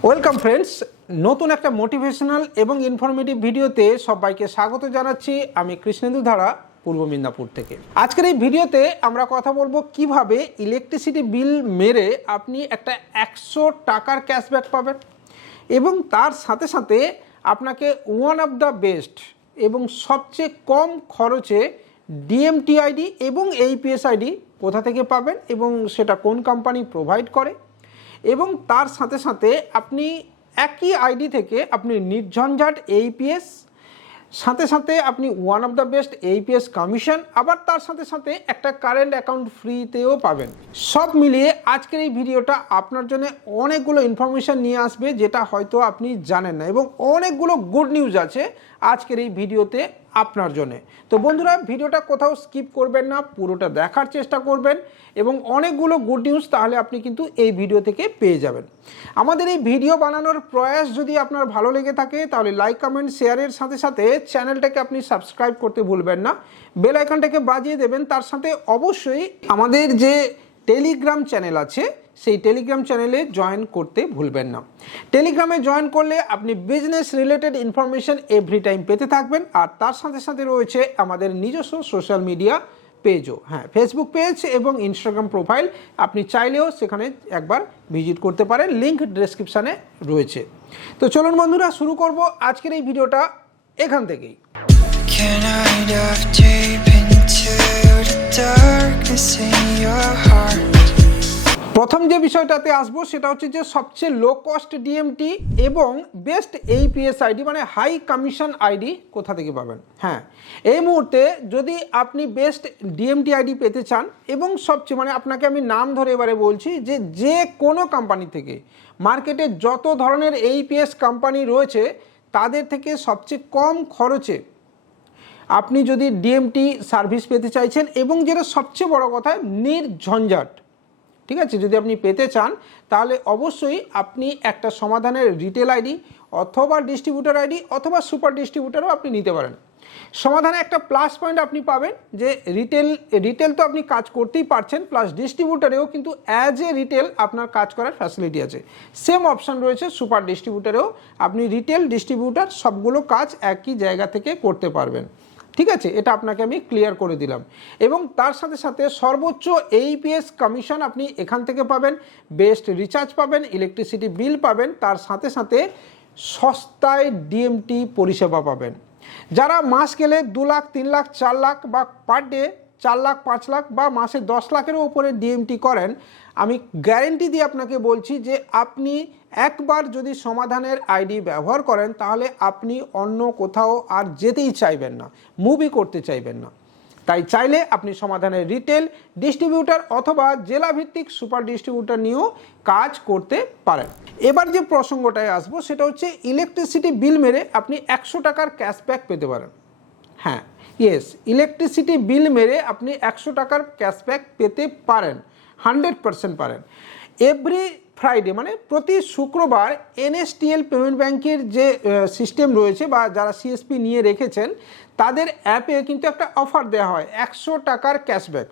Welcome friends নতুন একটা motivational এবং ইনফরমেটিভ ভিডিওতে সবাইকে স্বাগত জানাচ্ছি আমি কৃষ্ণেন্দু ধারা, পূর্ব মিদনাপুর থেকে। আজকের এই ভিডিওতে আমরা কথা বলব কীভাবে ইলেকট্রিসিটি বিল মেরে আপনি একটা একশো টাকার ক্যাশব্যাক পাবেন এবং তার সাথে সাথে আপনাকে ওয়ান অফ দ্য বেস্ট এবং সবচেয়ে কম খরচে ডিএমটি আইডি এবং এইপিএস আইডি কোথা থেকে পাবেন এবং সেটা কোন কোম্পানি প্রোভাইড করে এবং তার সাথে সাথে আপনি একই আইডি থেকে আপনি নির্ঝঞ্ঝাট এইপিএস সাথে সাথে আপনি one of the best AEPS commission আবার তার সাথে সাথে একটা কারেন্ট অ্যাকাউন্ট ফ্রিতেও পাবেন। সব মিলিয়ে আজকের এই ভিডিওটা আপনার জন্য অনেকগুলো ইনফরমেশান নিয়ে আসবে, যেটা হয়তো আপনি জানেন না, এবং অনেকগুলো গুড নিউজ আছে আজকের এই ভিডিওতে। আপনার জন্যে। তো বন্ধুরা, ভিডিওটা কোথাও স্কিপ করবেন না, পুরোটা দেখার চেষ্টা করবেন এবং অনেকগুলো গুড নিউজ তাহলে আপনি কিন্তু এই ভিডিও থেকে পেয়ে যাবেন। আমাদের এই ভিডিও বানানোর প্রয়াস যদি আপনার ভালো লেগে থাকে, তাহলে লাইক কমেন্ট শেয়ারের সাথে সাথে চ্যানেলটাকে আপনি সাবস্ক্রাইব করতে ভুলবেন না। বেল আইকনটাকে বাজিয়ে দেবেন, তার সাথে অবশ্যই আমাদের যে টেলিগ্রাম চ্যানেল আছে সেই টেলিগ্রাম চ্যানেলে জয়েন করতে ভুলবেন না। টেলিগ্রামে জয়েন করলে আপনি business related information every time পেতে থাকবেন। আর তার সাথে সাথে রয়েছে আমাদের নিজস্ব সোশ্যাল মিডিয়া পেজও হ্যাঁ ফেসবুক পেজ এবং ইনস্টাগ্রাম প্রোফাইল আপনি চাইলেও সেখানে একবার ভিজিট করতে পারেন। লিঙ্ক ডেসক্রিপশানে রয়েছে। তো চলুন বন্ধুরা, শুরু করব আজকের এই ভিডিওটা এখান থেকেই। Darkness in your heart? প্রথম যে বিষয়টাতে আসব সেটা হচ্ছে যে সবচেয়ে লো কস্ট ডিএমটি এবং বেস্ট এইপিএস আইডি মানে হাই কমিশন আইডি কোথা থেকে পাবেন? হ্যাঁ এই মুহূর্তে যদি আপনি বেস্ট ডিএমটি আইডি পেতে চান এবং সবচেয়ে মানে আপনাকে আমি নাম ধরে এবারে বলছি যে যে কোনো কোম্পানি থেকে মার্কেটে যত ধরনের এইপিএস কোম্পানি রয়েছে, তাদের থেকে সবচেয়ে কম খরচে আপনি যদি ডিএমটি সার্ভিস পেতে চাইছেন এবং যেটা সবচেয়ে বড় কথা, নির্ঝঞ্ঝাট। ঠিক আছে? যদি আপনি পেতে চান, তাহলে অবশ্যই আপনি একটা সমাধানের রিটেল আইডি অথবা ডিস্ট্রিবিউটার আইডি অথবা সুপার ডিস্ট্রিবিউটারও আপনি নিতে পারেন। সমাধানে একটা প্লাস পয়েন্ট আপনি পাবেন যে রিটেল রিটেল তো আপনি কাজ করতেই পারছেন প্লাস ডিস্ট্রিবিউটারেও কিন্তু অ্যাজ এ রিটেল আপনার কাজ করার ফ্যাসিলিটি আছে। সেম অপশান রয়েছে সুপার ডিস্ট্রিবিউটারেও আপনি রিটেল ডিস্ট্রিবিউটার সবগুলো কাজ একই জায়গা থেকে করতে পারবেন। ঠিক আছে? এটা আপনাকে আমি ক্লিয়ার করে দিলাম। এবং তার সাথে সাথে সর্বোচ্চ এইপিএস কমিশন আপনি এখান থেকে পাবেন বেস্ট রিচার্জ পাবেন ইলেকট্রিসিটি বিল পাবেন, তার সাথে সাথে সস্তায় ডিএমটি পরিষেবা পাবেন। যারা মাস গেলে দু লাখ, তিন লাখ, চার লাখ বা পার ডে চার লাখ, পাঁচ লাখ বা মাসে দশ লাখেরও উপরে ডিএমটি করেন। আমি গ্যারেন্টি দিয়ে আপনাকে বলছি যে আপনি একবার যদি সমাধানের আইডি ব্যবহার করেন, তাহলে আপনি অন্য কোথাও আর যেতেই চাইবেন না মুভি করতে চাইবেন না। তাই চাইলে আপনি সমাধানের রিটেল ডিস্ট্রিবিউটার অথবা জেলাভিত্তিক সুপার ডিস্ট্রিবিউটার নিয়েও কাজ করতে পারেন। এবার যে প্রসঙ্গটায় আসব, সেটা হচ্ছে ইলেকট্রিসিটি বিল মেরে আপনি একশো টাকার ক্যাশব্যাক পেতে পারেন। হ্যাঁ ইয়েস ইলেকট্রিসিটি বিল মেরে আপনি একশো টাকার ক্যাশব্যাক পেতে পারেন হান্ড্রেড পারসেন্ট পারেন। এভরি ফ্রাইডে মানে প্রতি শুক্রবার এনএসটিএল পেমেন্ট ব্যাংকের যে সিস্টেম রয়েছে বা যারা সিএসপি নিয়ে রেখেছেন, তাদের অ্যাপে কিন্তু একটা অফার দেওয়া হয়, একশো টাকার ক্যাশব্যাক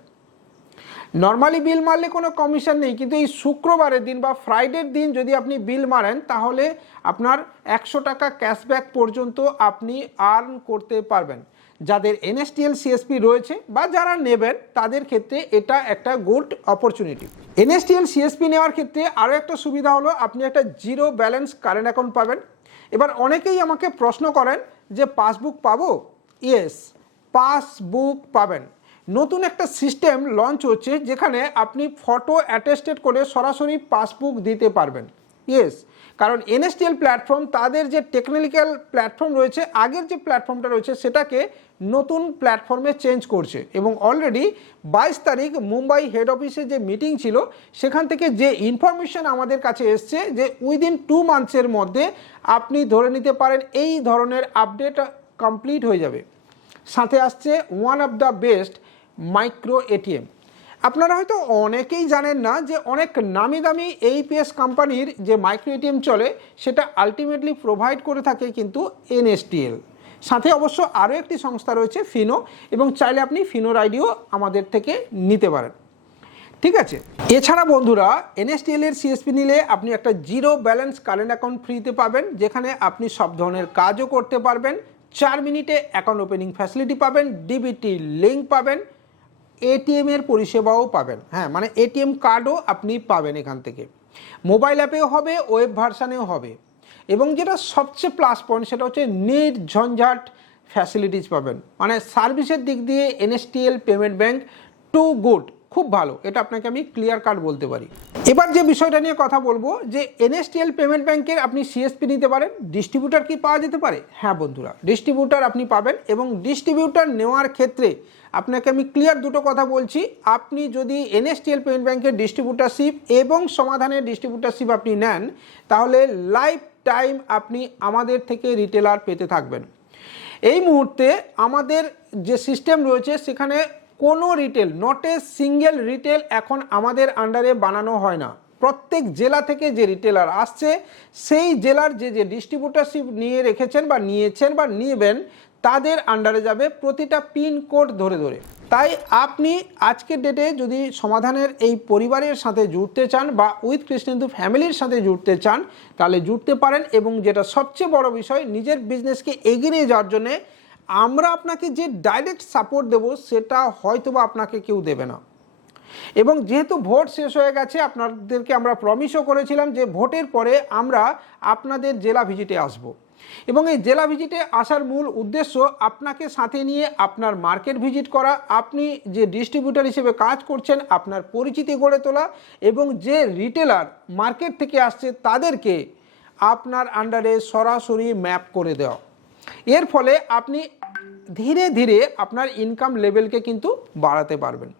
নর্মালি বিল মারলে কোনো কমিশন নেই, কিন্তু এই শুক্রবারের দিন বা ফ্রাইডের দিন যদি আপনি বিল মারেন, তাহলে আপনার একশো টাকা ক্যাশব্যাক পর্যন্ত আপনি আর্ন করতে পারবেন। যাদের এনএসটিএল, সিএসপি রয়েছে বা যারা নেবেন, তাদের ক্ষেত্রে এটা একটা গুড অপরচুনিটি এনএসটিএল, সিএসপি নেওয়ার ক্ষেত্রে আরও একটা সুবিধা হলো, আপনি একটা জিরো ব্যালেন্স কারেন্ট অ্যাকাউন্ট পাবেন। এবার অনেকেই আমাকে প্রশ্ন করেন যে, পাসবুক পাবো? ইয়েস পাসবুক পাবেন। নতুন একটা সিস্টেম লঞ্চ হচ্ছে, যেখানে আপনি ফটো অ্যাটেস্টেড করে সরাসরি পাসবুক দিতে পারবেন। ইয়েস কারণ এনএসটিএল প্ল্যাটফর্ম তাদের যে টেকনিক্যাল প্ল্যাটফর্ম রয়েছে, আগের যে প্ল্যাটফর্মটা রয়েছে, সেটাকে নতুন প্ল্যাটফর্মে চেঞ্জ করছে এবং অলরেডি বাইশ তারিখ মুম্বাই হেড অফিসে যে মিটিং ছিল, সেখান থেকে যে ইনফরমেশন আমাদের কাছে এসছে যে উইদিন টু মান্থসের মধ্যে আপনি ধরে নিতে পারেন এই ধরনের আপডেট কমপ্লিট হয়ে যাবে। সাথে আসছে one of the best micro ATM আপনারা হয়তো অনেকেই জানেন না যে অনেক নামি দামি এইপিএস কোম্পানির যে মাইক্রো এটিএম চলে, সেটা আলটিমেটলি প্রোভাইড করে থাকে কিন্তু এনএসটিএল সাথে অবশ্য আরও একটি সংস্থা রয়েছে ফিনো, এবং চাইলে আপনি ফিনোর আইডিও আমাদের থেকে নিতে পারেন। ঠিক আছে, এছাড়া বন্ধুরা, এনএসটিএল এর সিএসপি নিলে আপনি একটা জিরো ব্যালেন্স কারেন্ট অ্যাকাউন্ট ফ্রিতে পাবেন, যেখানে আপনি সব ধরনের কাজও করতে পারবেন, চার মিনিটে অ্যাকাউন্ট ওপেনিং ফ্যাসিলিটি পাবেন ডিবিটি লিঙ্ক পাবেন এটিএম এর পরিষেবাও পাবেন। হ্যাঁ মানে এটিএম কার্ডও আপনি পাবেন এখান থেকে। মোবাইল অ্যাপেও হবে ওয়েব ভার্সানেও হবে। এবং যেটা সবচেয়ে প্লাস পয়েন্ট সেটা হচ্ছে নেট ঝঞ্ঝাট ফ্যাসিলিটিস পাবেন। মানে সার্ভিসের দিক দিয়ে NSTL payment bank too good খুব ভালো। এটা আপনাকে আমি ক্লিয়ার কাট বলতে পারি। এবার যে বিষয়টা নিয়ে কথা বলব, যে এনএসটিএল পেমেন্ট ব্যাংকের আপনি সিএসপি নিতে পারেন ডিস্ট্রিবিউটার কি পাওয়া যেতে পারে? হ্যাঁ বন্ধুরা ডিস্ট্রিবিউটার আপনি পাবেন এবং ডিস্ট্রিবিউটার নেওয়ার ক্ষেত্রে আপনাকে আমি ক্লিয়ার দুটো কথা বলছি। আপনি যদি এনএসটিএল পেমেন্ট ব্যাংকের ডিস্ট্রিবিউটারশিপ এবং সমাধানের ডিস্ট্রিবিউটারশিপ আপনি নেন, তাহলে লাইফ টাইম আপনি আমাদের থেকে রিটেলার পেতে থাকবেন। এই মুহূর্তে আমাদের যে সিস্টেম রয়েছে, সেখানে কোনো retail not a single retail এখন আমাদের আন্ডারে বানানো হয় না। প্রত্যেক জেলা থেকে যে রিটেলার আসছে, সেই জেলার যে যে ডিস্ট্রিবিউটারশিপ নিয়ে রেখেছেন বা নিয়েছেন বা নিবেন, তাদের আন্ডারে যাবে প্রতিটা পিন কোড ধরে ধরে। তাই আপনি আজকের ডেটে যদি সমাধানের এই পরিবারের সাথে জুড়তে চান বা উইথ কৃষ্ণেন্দু ফ্যামিলির সাথে জুড়তে চান, তাহলে জুড়তে পারেন এবং যেটা সবচেয়ে বড় বিষয়, নিজের বিজনেসকে এগিয়ে নিয়ে যাওয়ার জন্যে আমরা আপনাকে যে ডাইরেক্ট সাপোর্ট দেব, সেটা হয়তোবা আপনাকে কেউ দেবে না। এবং যেহেতু ভোট শেষ হয়ে গেছে, আপনাদেরকে আমরা প্রমিসও করেছিলাম যে ভোটের পরে আমরা আপনাদের জেলা ভিজিটে আসব। এবং এই জেলা ভিজিটে আসার মূল উদ্দেশ্য আপনাকে সাথে নিয়ে আপনার মার্কেট ভিজিট করা, আপনি যে ডিস্ট্রিবিউটার হিসেবে কাজ করছেন, আপনার পরিচিতি গড়ে তোলা এবং যে রিটেলার মার্কেট থেকে আসছে তাদেরকে আপনার আন্ডারে সরাসরি ম্যাপ করে দেওয়া। এর ফলে আপনি ধীরে ধীরে আপনার ইনকাম লেভেলকে কিন্তু বাড়াতে পারবেন।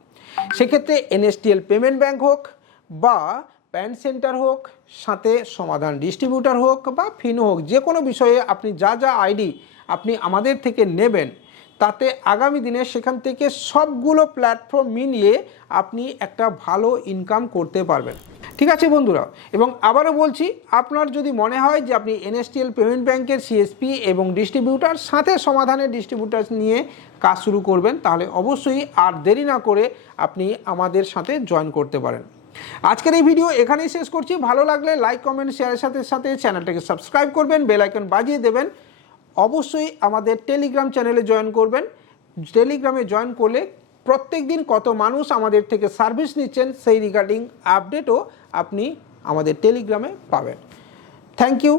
সেক্ষেত্রে এনএসটিএল পেমেন্ট ব্যাংক হোক বা প্যান সেন্টার হোক, সাথে সমাধান ডিস্ট্রিবিউটার হোক বা ফিনো হোক, যে কোনো বিষয়ে আপনি যা যা আইডি আপনি আমাদের থেকে নেবেন, তাতে আগামী দিনে সেখান থেকে সবগুলো প্ল্যাটফর্ম মিলিয়ে আপনি একটা ভালো ইনকাম করতে পারবেন। ঠিক আছে বন্ধুরা? এবং আবারও বলছি, আপনার যদি মনে হয় যে আপনি এনএসটিএল পেমেন্ট ব্যাংকের সিএসপি এবং ডিস্ট্রিবিউটার, সাথে সমাধানের ডিস্ট্রিবিউটার নিয়ে কাজ শুরু করবেন, তাহলে অবশ্যই আর দেরি না করে আপনি আমাদের সাথে জয়েন করতে পারেন। আজকের এই ভিডিও এখানেই শেষ করছি। ভালো লাগলে লাইক কমেন্ট শেয়ারের সাথে সাথে চ্যানেলটাকে সাবস্ক্রাইব করবেন বেলাইকন বাজিয়ে দেবেন। অবশ্যই আমাদের টেলিগ্রাম চ্যানেলে জয়েন করবেন। টেলিগ্রামে জয়েন করলে প্রত্যেক দিন কত মানুষ আমাদের থেকে সার্ভিস নিচ্ছেন, সেই রিগার্ডিং আপডেটও আপনি আমাদের টেলিগ্রামে পাবেন। Thank you